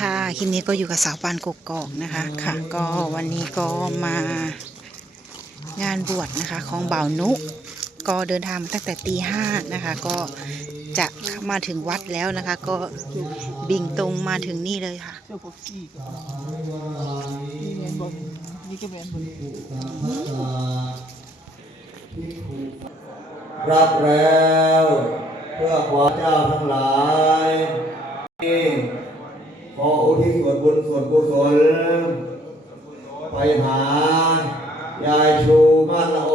ค่ะคลิปนี้ก็อยู่กับสาวปานกกอกนะคะ ค่ะ ก็วันนี้ก็มางานบวชนะคะ ของบ่าวนุ ก็เดินทางมาตั้งแต่ตีห้านะคะ ก็จะมาถึงวัดแล้วนะคะ ก็บิ่งตรงมาถึงนี่เลยค่ะเจ้าพวกซี่กับนี่แมนบอลนี่ก็แมนบอลรับแล้ว เพื่อความเจ้าทั้งหลาย ขออุทิศส่วนบุญส่วนกุศลไปหายายชูมาละอ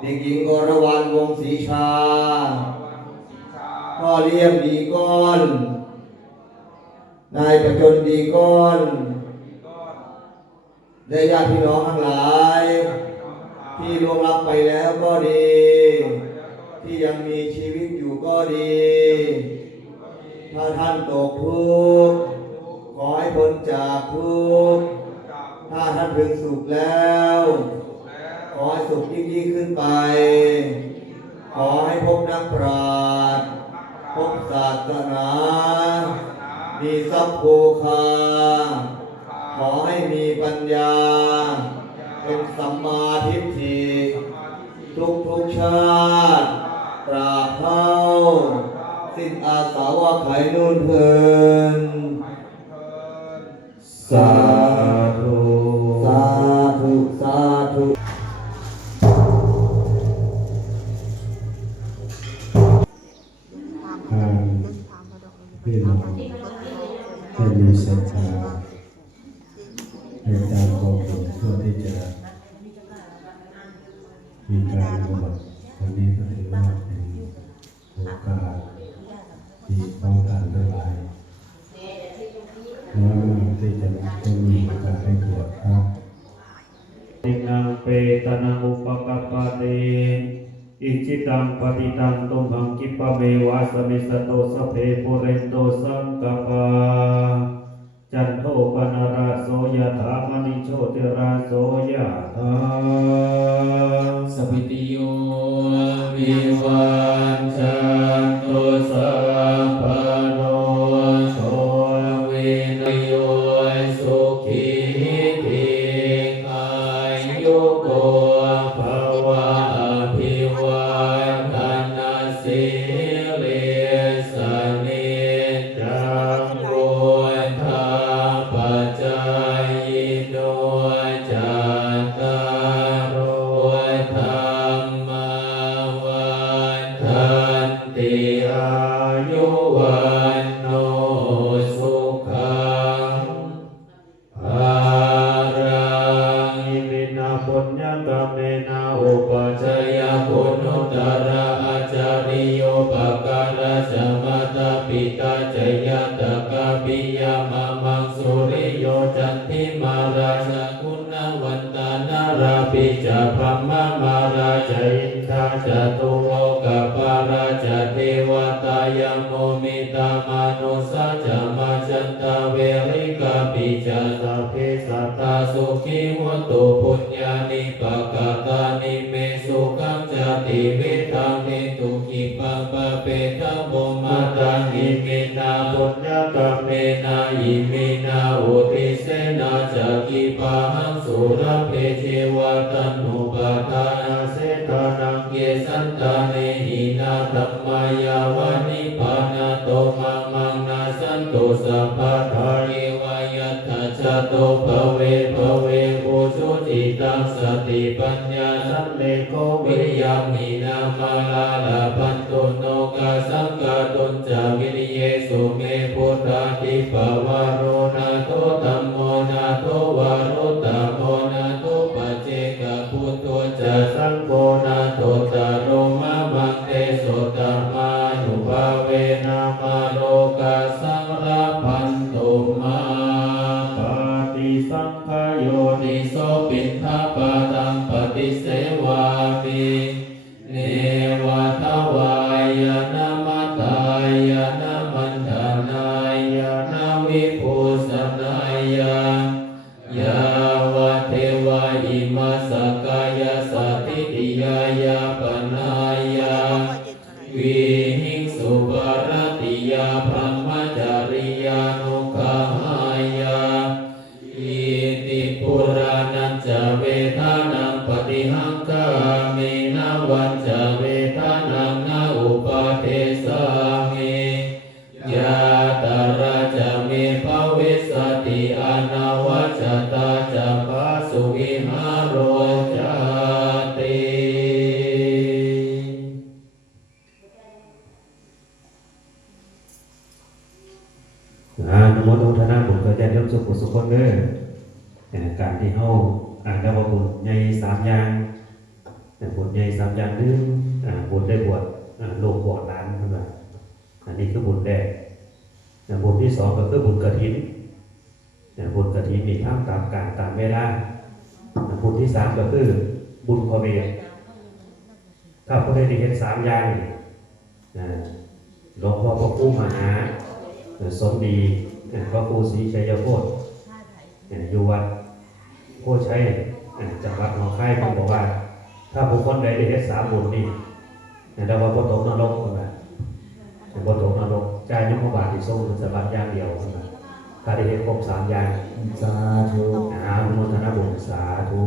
เด็กหญิงอรวรรณวงศรีชาพ่อเลี้ยงดีก้อน นายประจนดีก้อนได้ญาติพี่น้องทั้งหลาย ที่ล่วงลับไปแล้วก็ดี ที่ยังมีชีวิตอยู่ก็ดี ถ้าท่านตกทุกข์ขอให้พ้นจากทุกข์ถ้าท่านถึงสุขแล้ว ขอให้สุขยิ่งยิ่งขึ้นไป ขอให้พบนักปราชญ์พบศาสนา มีทรัพย์โภคา ขอให้มีปัญญา เป็นสัมมาทิฏฐิทุกทุกชาติ ตราเท่า สิ้นอาสาวะไขนุ่นเพลินสาธุ สาธุ สาธุทาพี่น้องให้มีศรัทธาในการขอผลเพื่อที่จะมีการบวชวันนี้ก็ถือว่า นังเปตนังอุปกัปปะเตอิจิตังปฏิตังตุมหังกิปะเมวะสมิสโตสพเพปุเรนโตสังกปาจันโทปนาราโสยถามณิโชติราโสยถ โก ปปัจจจจยปุณุตระอาจาริโยปการะสมตปิตาจยตกาปิยามะมังสุริโยจันทิมาราชคุณวันตานาราปิจาพมะมาราชอินทาจตุโวกปาราชเทวตายโมมิตามานุสัจมาจันตาเวริกาปิจาตาเพสัตตาสุขีวตุปุญ ติวิทังนิตุกิปังปะเปตะโมมาตังอิมินาปุญญกรรมเมนาอิมินาอุติเสนาจักิปะหังสุรเพเทวตันุปทานาเสตานังเกสันตาเนหินาธัมมายาวานิปานาโตมังมังนาสันตุสัพพะทาเยวายัตถะจโตภเวภเวอุชุติตังสติปัญญ วิริยังหินามาลาลาปันตุโนกาสังกาตุนจาวิริเยสุเมพุทธาติปวารโรนาโตตัมโมนาโตวารุตตโมนาโตปัจเจกพุทโธจะสังโฆนาโตตาโรมามังเตโสตมานุภาเวนามาโลกาสัง या นุโมทนาบุญก็จะเริ่มสุขสุขคนเด้อการที่เฮาอ่านได้ว่าบุญใหญ่สามอย่างแต่บุญใหญ่สามอย่างนึงอ่าบุญได้บวชโลกบวชหลานขึ้นมาอันนี้คือบุญแรกบุญที่สองก็คือบุญกฐินบุญกฐินมีทำตามการตามเวลาบุญที่สามก็คือบุญพอเบียถ้าพระได้เห็นสามอย่างนี่อ่าหลวงพ่อพระครูมหาสมดี พระครูศรีชัยโพธิ์อยู่วัดโพธิ์ชัยจังหวัดหนองคายเพิ่นบอกว่า ถ้าบุคคลใดได้เฮ็ดสามบุญนี่เราว่าบ่ตกนรกเพิ่นว่าบ่ตกนรกจ่ายยมบาทที่ทรงสบัติอย่างเดียวเพิ่นว่าถ้าได้เฮ็ดครบสามอย่างสาธุอาอนุโมทนาบุญสาธุ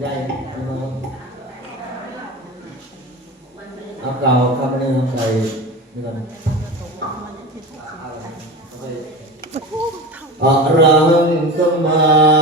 ใหญ่เอาเก่าครับนี่ใส่นี่ก่อน อะระหังสัมมา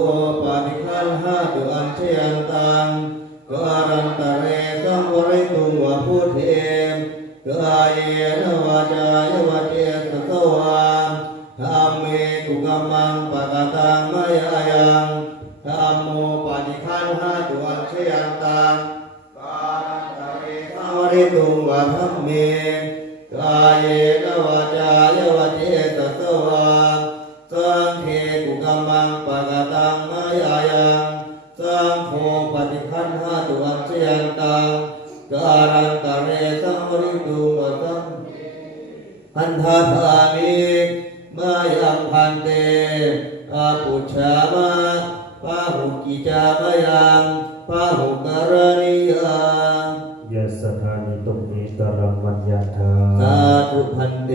โธปานิคันหาตุอัญเชยันตังการันตะเรสังวริตุงวะพุทเทกายนวจายวัจเจตสวางธรรมเมกุกามังปะกตังมายายังธรรมโมปานิคันหาตุอัญเชยันตังกาลันตะเรสังวริตุงวะธัมเมกาย สังโฆปฏิคันหาตุอัญเชยันตังกาลันตะเรสังวริตุงวะธัมเมอันทาธามิมายังพันเตอาปุชฌามะปะหุกิจามะยังปะหุกรณียังยะสถานิตุมิตรังมัญญาธาสาธุพันเต